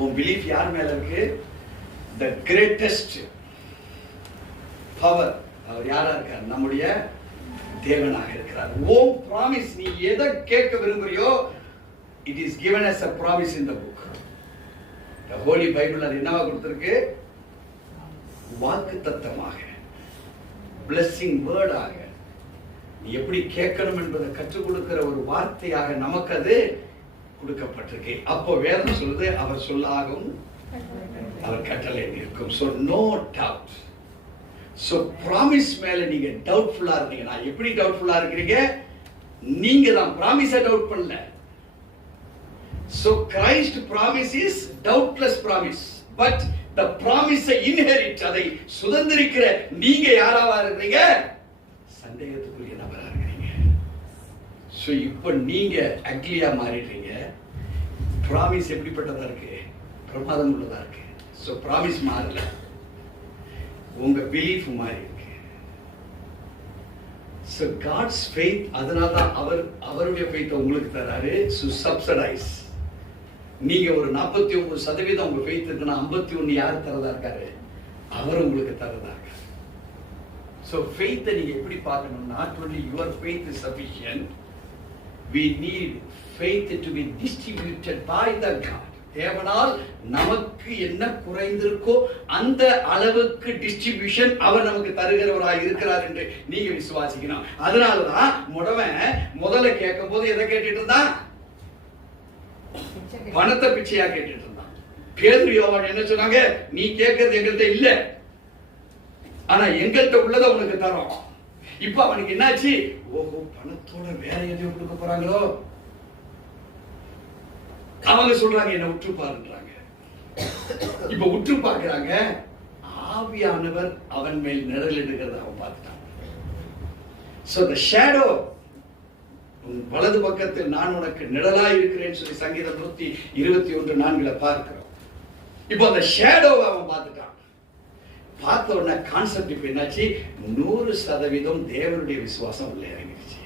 உன் பிலீஃப் யார் மேல இருக்கு? the greatest power அவர் யாரா இருக்கார்? நம்முடைய தேவனாக இருக்கிறார். ஓம் ப்ராமிஸ், நீ எதை கேட்க விரும்புறியோ it is given as a promise in the book. the holy bible அது என்னவா கொடுத்திருக்கு? வாக்குத்தத்தமாக, blessing word ஆக, நீ எப்படி கேட்கணும் என்பதை கற்றுக் கொடுக்கிற ஒரு வார்த்தையாக நமக்கு அது கொடுக்கப்பட்டிருக்கு. அப்போ வேதம் சொல்லுது, அவர் சொல்லாகும் அவர் கட்டளை இருக்கும். so no doubt. so promise மேல நீங்க டவுட்ஃபுல்லா இருக்கீங்க. நான் எப்படி டவுட்ஃபுல்லா இருக்கீங்க? நீங்க தான் ப்ராமிஸை டவுட் பண்ணல. so Christ promise is doubtless promise, but the promise inherit, அதை சுதந்திரிக்கிற நீங்க யாராவா இருக்கீங்க? சந்தேகத்துக்குரிய நபரா இருக்கீங்க. so இப்போ நீங்க அக்லியா மாறிட்டீங்க. ப்ராமிஸ் எப்படிப்பட்டதா இருக்கு? பிரமாதம் உள்ளதா இருக்கு. so ப்ராமிஸ் மாறல, உங்க பிலீஃப் மாறி இருக்கு. so God's faith, அதனால தான் அவருடைய faith உங்களுக்கு தராரு. so subsidize. நீங்க ஒரு 49% உங்க faith இருக்குன்னா 51 யார் தரதா இருக்காரு? அவர் உங்களுக்கு தரதா இருக்காரு. so faith நீங்க எப்படி பார்க்கணும்? not only your faith is sufficient, we need faith to be distributed by the God. தேவனால் நமக்கு என்ன குறைந்திருக்கோ அந்த அளவுக்கு டிஸ்ட்ரிபியூஷன் அவர் நமக்கு தருகிறவராக இருக்கிறார் என்று நீங்க விசுவாசிக்கணும். அதனாலதான் முதல்ல கேட்கும் போது எதை கேட்டுட்டு இருந்தான்? பணத்தை பிச்சையா கேட்டுட்டு இருந்தான். பேதுரு யோவான் என்ன சொன்னாங்க? நீ கேட்கறது எங்கள்கிட்ட இல்ல, ஆனா எங்கள்கிட்ட உள்ளதை உனக்கு தரோம். இப்ப அவனுக்கு என்னாச்சு? ஓஹோ, பணத்தோட வேற எதையும் கொடுக்க போறாங்களோ. அவங்க சொல்றாங்க என்ன உற்று பாருன்றாங்க. இப்ப உற்று பார்க்கிறாங்க, ஆவியானவர் அவன் மேல் நிழலிடுகிறத அவன் பார்த்துட்டான். so the shadow, வலது பக்கத்தில் நான் உனக்கு நிழலா இருக்கிறேன்னு சொல்லி சங்கீதம் 121:4 பார்க்கிறோம். இப்போ அந்த ஷேடோவை அவன் பார்த்துட்டான். பார்த்த உடனே கான்செப்ட் இப்ப என்னாச்சு? 100% தேவனுடைய விசுவாசம் உள்ள இறங்கிடுச்சு.